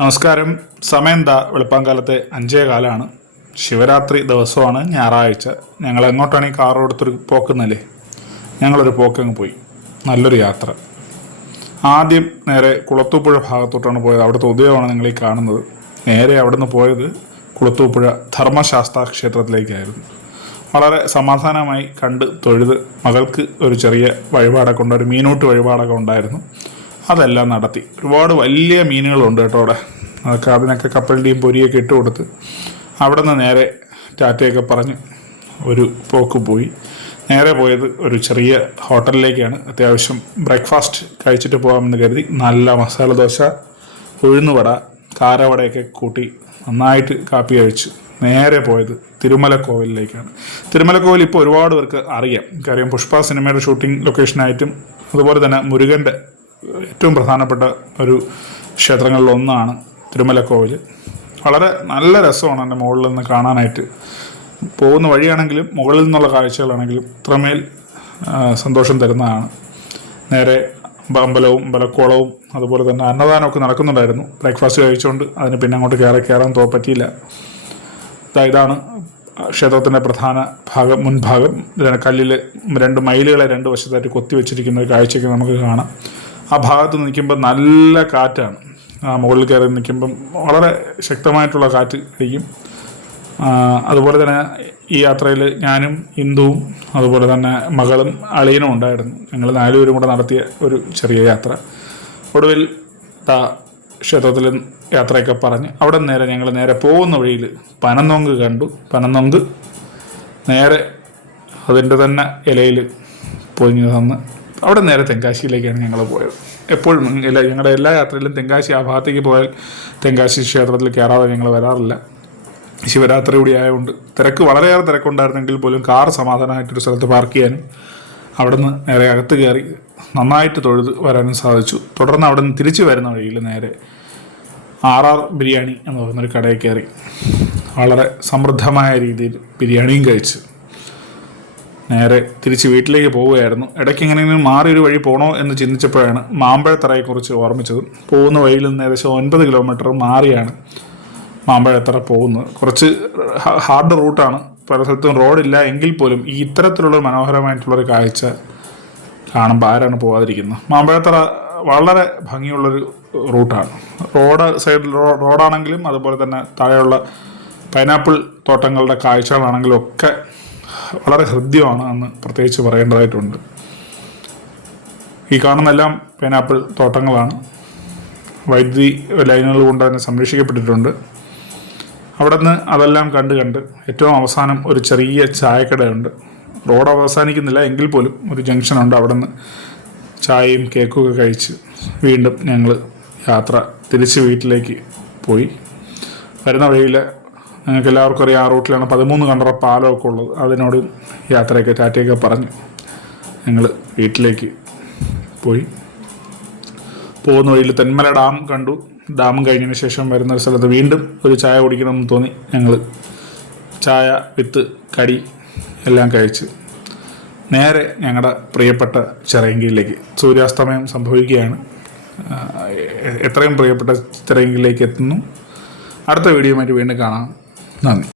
നമസ്കാരം. സമയം എന്താ വെളുപ്പാങ്കാലത്തെ 5:15 ശിവരാത്രി ദിവസമാണ്, ഞായറാഴ്ച. ഞങ്ങൾ എങ്ങോട്ടാണ് ഈ കാർ എടുത്തൊരു പോക്കുന്നല്ലേ? ഞങ്ങളൊരു പോക്കങ്ങ് പോയി. നല്ലൊരു യാത്ര. ആദ്യം നേരെ കുളത്തൂപ്പുഴ ഭാഗത്തോട്ടാണ് പോയത്. അവിടുത്തെ ഉദയമാണ് നിങ്ങൾ ഈ കാണുന്നത്. നേരെ അവിടുന്ന് പോയത് കുളത്തൂപ്പുഴ ധർമ്മശാസ്ത്ര ക്ഷേത്രത്തിലേക്കായിരുന്നു. വളരെ സമാധാനമായി കണ്ട് തൊഴുത് മകൾക്ക് ഒരു ചെറിയ വഴിപാടൊക്കെ ഉണ്ട്, ഒരു മീനൂട്ട് വഴിപാടൊക്കെ ഉണ്ടായിരുന്നു. അതെല്ലാം നടത്തി. ഒരുപാട് വലിയ മീനുകളുണ്ട് കേട്ടോ അവിടെ. അതിനൊക്കെ കപ്പലിൻ്റെയും പൊരിയൊക്കെ ഇട്ട് കൊടുത്ത് അവിടെ നിന്ന് നേരെ ടാറ്റയൊക്കെ പറഞ്ഞ് ഒരു പോക്ക് പോയി. നേരെ പോയത് ഒരു ചെറിയ ഹോട്ടലിലേക്കാണ്. അത്യാവശ്യം ബ്രേക്ക്ഫാസ്റ്റ് കഴിച്ചിട്ട് പോകാമെന്ന് കരുതി. നല്ല മസാല ദോശ, ഉഴുന്നുവട, കാരവടയൊക്കെ കൂട്ടി നന്നായിട്ട് കാപ്പി കഴിച്ചു. നേരെ പോയത് തിരുമലക്കോവിലേക്കാണ്. തിരുമലക്കോവിൽ ഇപ്പോൾ ഒരുപാട് പേർക്ക് അറിയാം. കാര്യം പുഷ്പ സിനിമയുടെ ഷൂട്ടിംഗ് ലൊക്കേഷനായിട്ടും അതുപോലെ തന്നെ മുരുകൻ്റെ ഏറ്റവും പ്രധാനപ്പെട്ട ഒരു ക്ഷേത്രങ്ങളിലൊന്നാണ് തിരുമലക്കോവിൽ. വളരെ നല്ല രസമാണ് എൻ്റെ മുകളിൽ നിന്ന് കാണാനായിട്ട്. പോകുന്ന വഴിയാണെങ്കിലും മുകളിൽ നിന്നുള്ള കാഴ്ചകളാണെങ്കിലും ഇത്രമേൽ സന്തോഷം തരുന്നതാണ്. നേരെ അമ്പലവും അമ്പലക്കുളവും അതുപോലെ തന്നെ അന്നദാനമൊക്കെ നടക്കുന്നുണ്ടായിരുന്നു. ബ്രേക്ക്ഫാസ്റ്റ് കഴിച്ചുകൊണ്ട് അതിന് പിന്നെ അങ്ങോട്ട് കയറാൻ പറ്റിയില്ല. ഇതാണ് ക്ഷേത്രത്തിൻ്റെ പ്രധാന ഭാഗം, മുൻഭാഗം. കല്ലിൽ 2 മയിലുകളെ 2 വശത്തായിട്ട് കൊത്തി വെച്ചിരിക്കുന്ന ഒരു കാഴ്ചയ്ക്ക് നമുക്ക് കാണാം. ആ ഭാഗത്ത് നിൽക്കുമ്പോൾ നല്ല കാറ്റാണ്. മുകളിൽ കയറി നിൽക്കുമ്പം വളരെ ശക്തമായിട്ടുള്ള കാറ്റ് അടിക്കും. അതുപോലെ തന്നെ ഈ യാത്രയിൽ ഞാനും ഇന്ദുവും അതുപോലെ തന്നെ മകളും അളിയനും ഉണ്ടായിരുന്നു. ഞങ്ങൾ 4 പേരും കൂടെ നടത്തിയ ഒരു ചെറിയ യാത്ര. ഒടുവിൽ ക്ഷേത്രത്തിൽ യാത്രയൊക്കെ പറഞ്ഞ് അവിടെ ഞങ്ങൾ നേരെ പോകുന്ന വഴിയിൽ പനന്നൊങ്ക് കണ്ടു. പനന്നൊങ്ക് നേരെ അതിൻ്റെ തന്നെ ഇലയിൽ പൊതിഞ്ഞ് തന്ന് അവിടെ നേരെ തെങ്കാശിയിലേക്കാണ് ഞങ്ങൾ പോയത്. എപ്പോഴും ഞങ്ങളുടെ എല്ലാ യാത്രയിലും തെങ്കാശി ആ ഭാഗത്തേക്ക് പോയാൽ തെങ്കാശി ക്ഷേത്രത്തിൽ കയറാതെ ഞങ്ങൾ വരാറില്ല. ശിവരാത്രി കൂടി ആയതുകൊണ്ട് വളരെയേറെ തിരക്കുണ്ടായിരുന്നെങ്കിൽ പോലും കാർ സമാധാനമായിട്ടൊരു സ്ഥലത്ത് പാർക്ക് ചെയ്യാനും അവിടെ നിന്ന് നേരെ അകത്ത് കയറി നന്നായിട്ട് തൊഴുത് വരാനും സാധിച്ചു. തുടർന്ന് അവിടെ നിന്ന് തിരിച്ചു വരുന്ന വഴിയിൽ നേരെ RR ബിരിയാണി എന്ന് പറയുന്നൊരു കടയിൽ കയറി വളരെ സമൃദ്ധമായ രീതിയിൽ ബിരിയാണിയും കഴിച്ച് നേരെ തിരിച്ച് വീട്ടിലേക്ക് പോവുകയായിരുന്നു. ഇടയ്ക്ക് എങ്ങനെയെങ്കിലും മാറിയൊരു വഴി പോകണോ എന്ന് ചിന്തിച്ചപ്പോഴാണ് മാമ്പഴത്തറയെക്കുറിച്ച് ഓർമ്മിച്ചത്. പോകുന്ന വഴിയിൽ നിന്ന് ഏകദേശം 9 കിലോമീറ്റർ മാറിയാണ് മാമ്പഴത്തറ പോകുന്നത്. കുറച്ച് ഹാർഡ് റൂട്ടാണ്. പല സ്ഥലത്തും റോഡില്ല എങ്കിൽ പോലും ഈ ഇത്തരത്തിലുള്ള മനോഹരമായിട്ടുള്ളൊരു കാഴ്ച കാണുമ്പോൾ ആരാണ് പോകാതിരിക്കുന്നത്? മാമ്പഴത്തറ വളരെ ഭംഗിയുള്ളൊരു റൂട്ടാണ്. റോഡാണെങ്കിലും അതുപോലെ തന്നെ താഴെയുള്ള പൈനാപ്പിൾ തോട്ടങ്ങളുടെ കാഴ്ചകളാണെങ്കിലും ഒക്കെ വളരെ ഹൃദ്യമാണ് എന്ന് പ്രത്യേകിച്ച് പറയേണ്ടതായിട്ടുണ്ട്. ഈ കാണുന്നെല്ലാം പൈനാപ്പിൾ തോട്ടങ്ങളാണ്. വൈദ്യുതി ലൈനുകൾ കൊണ്ട് തന്നെ സംരക്ഷിക്കപ്പെട്ടിട്ടുണ്ട്. അവിടെ നിന്ന് അതെല്ലാം കണ്ട് ഏറ്റവും അവസാനം ഒരു ചെറിയ ചായക്കടയുണ്ട്. റോഡ് അവസാനിക്കുന്നില്ല എങ്കിൽ പോലും ഒരു ജംഗ്ഷനുണ്ട്. അവിടെ നിന്ന് ചായയും കേക്കൊക്കെ കഴിച്ച് വീണ്ടും ഞങ്ങൾ യാത്ര തിരിച്ച് വീട്ടിലേക്ക് പോയി. വരുന്ന വഴിയിൽ ഞങ്ങൾക്ക് എല്ലാവർക്കും അറിയാം, ആ റൂട്ടിലാണ് 13 കണ്ടറ പാലമൊക്കെ ഉള്ളത്. അതിനോട് യാത്രയൊക്കെ ടാറ്റയൊക്കെ പറഞ്ഞ് ഞങ്ങൾ വീട്ടിലേക്ക് പോയി. പോകുന്ന വഴിയിൽ തെന്മല ഡാം കണ്ടു. ഡാമും കഴിഞ്ഞതിന് ശേഷം വരുന്ന ഒരു സ്ഥലത്ത് വീണ്ടും ഒരു ചായ കുടിക്കണമെന്ന് തോന്നി. ഞങ്ങൾ ചായ വിത്ത് കടി എല്ലാം കഴിച്ച് നേരെ ഞങ്ങളുടെ പ്രിയപ്പെട്ട ചിറയൻകീഴിലേക്ക്, സൂര്യാസ്തമയം സംഭവിക്കുകയാണ്, എത്രയും പ്രിയപ്പെട്ട ചിറയൻകീഴിലേക്ക് എത്തുന്നു. അടുത്ത വീഡിയോയുമായിട്ട് വീണ്ടും കാണാം. നന്ദി.